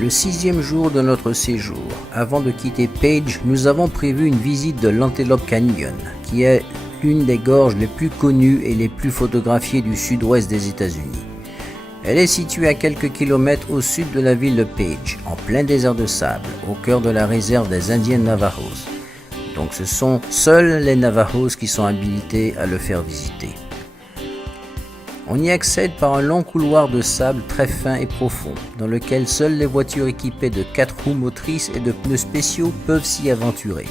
Le 6e jour de notre séjour, avant de quitter Page, nous avons prévu une visite de l'Antelope Canyon, qui est l'une des gorges les plus connues et les plus photographiées du sud-ouest des États-Unis. Elle est située à quelques kilomètres au sud de la ville de Page, en plein désert de sable, au cœur de la réserve des Indiens Navajos. Donc ce sont seuls les Navajos qui sont habilités à le faire visiter. On y accède par un long couloir de sable très fin et profond, dans lequel seules les voitures équipées de 4 roues motrices et de pneus spéciaux peuvent s'y aventurer.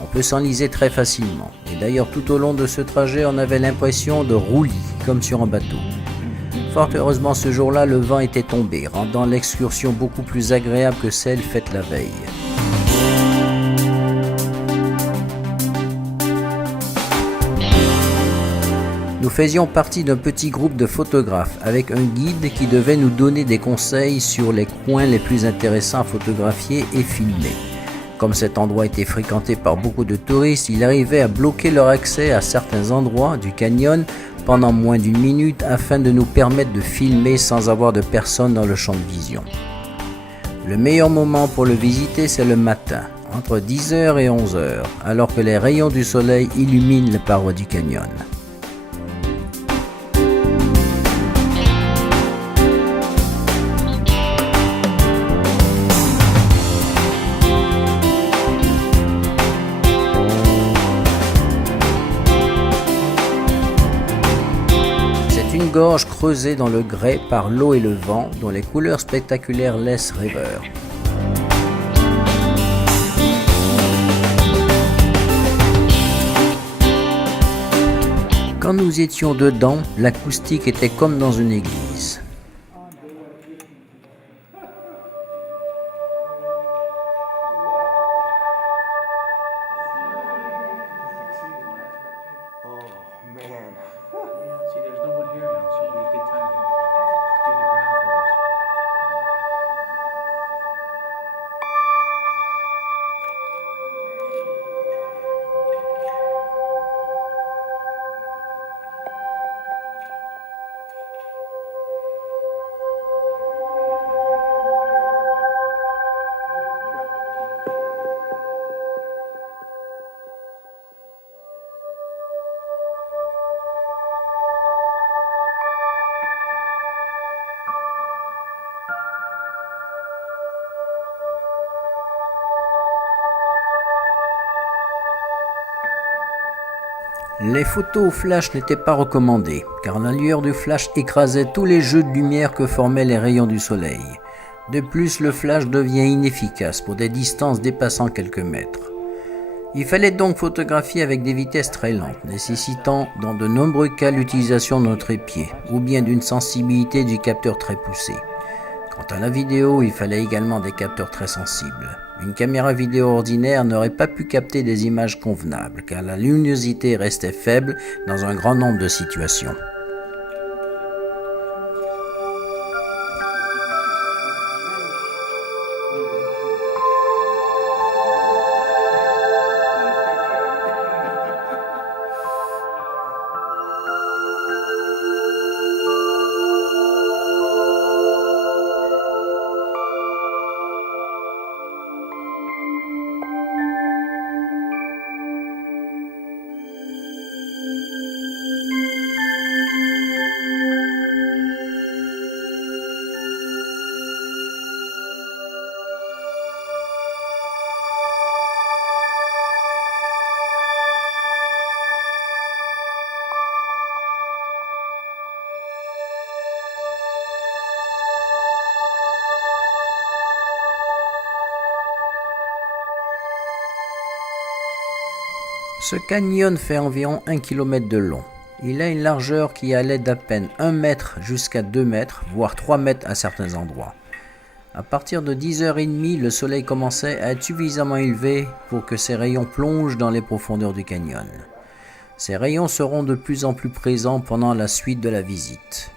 On peut s'enliser très facilement, et d'ailleurs tout au long de ce trajet on avait l'impression de roulis, comme sur un bateau. Fort heureusement ce jour-là le vent était tombé, rendant l'excursion beaucoup plus agréable que celle faite la veille. Nous faisions partie d'un petit groupe de photographes avec un guide qui devait nous donner des conseils sur les coins les plus intéressants à photographier et filmer. Comme cet endroit était fréquenté par beaucoup de touristes, il arrivait à bloquer leur accès à certains endroits du canyon pendant moins d'1 minute afin de nous permettre de filmer sans avoir de personne dans le champ de vision. Le meilleur moment pour le visiter, c'est le matin, entre 10h et 11h, alors que les rayons du soleil illuminent les parois du canyon. Une gorge creusée dans le grès par l'eau et le vent, dont les couleurs spectaculaires laissent rêveur. Quand nous étions dedans, l'acoustique était comme dans une église. Les photos au flash n'étaient pas recommandées, car la lueur du flash écrasait tous les jeux de lumière que formaient les rayons du soleil. De plus, le flash devient inefficace pour des distances dépassant quelques mètres. Il fallait donc photographier avec des vitesses très lentes, nécessitant dans de nombreux cas l'utilisation d'un trépied, ou bien d'une sensibilité du capteur très poussée. Quant à la vidéo, il fallait également des capteurs très sensibles. Une caméra vidéo ordinaire n'aurait pas pu capter des images convenables, car la luminosité restait faible dans un grand nombre de situations. Ce canyon fait environ 1 km de long. Il a une largeur qui allait d'à peine 1 mètre jusqu'à 2 mètres, voire 3 mètres à certains endroits. À partir de 10h30, le soleil commençait à être suffisamment élevé pour que ses rayons plongent dans les profondeurs du canyon. Ces rayons seront de plus en plus présents pendant la suite de la visite.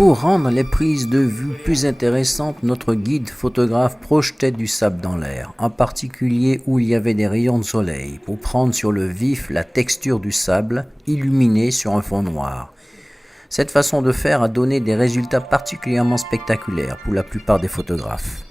Pour rendre les prises de vue plus intéressantes, notre guide photographe projetait du sable dans l'air, en particulier où il y avait des rayons de soleil, pour prendre sur le vif la texture du sable, illuminé sur un fond noir. Cette façon de faire a donné des résultats particulièrement spectaculaires pour la plupart des photographes.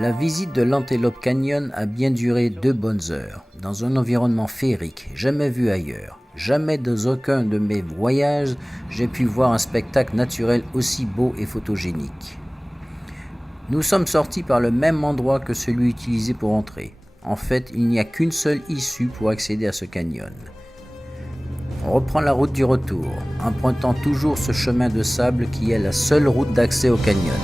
La visite de l'Antelope Canyon a bien duré 2 bonnes heures, dans un environnement féerique, jamais vu ailleurs. Jamais dans aucun de mes voyages, j'ai pu voir un spectacle naturel aussi beau et photogénique. Nous sommes sortis par le même endroit que celui utilisé pour entrer. En fait, il n'y a qu'une seule issue pour accéder à ce canyon. On reprend la route du retour, empruntant toujours ce chemin de sable qui est la seule route d'accès au canyon.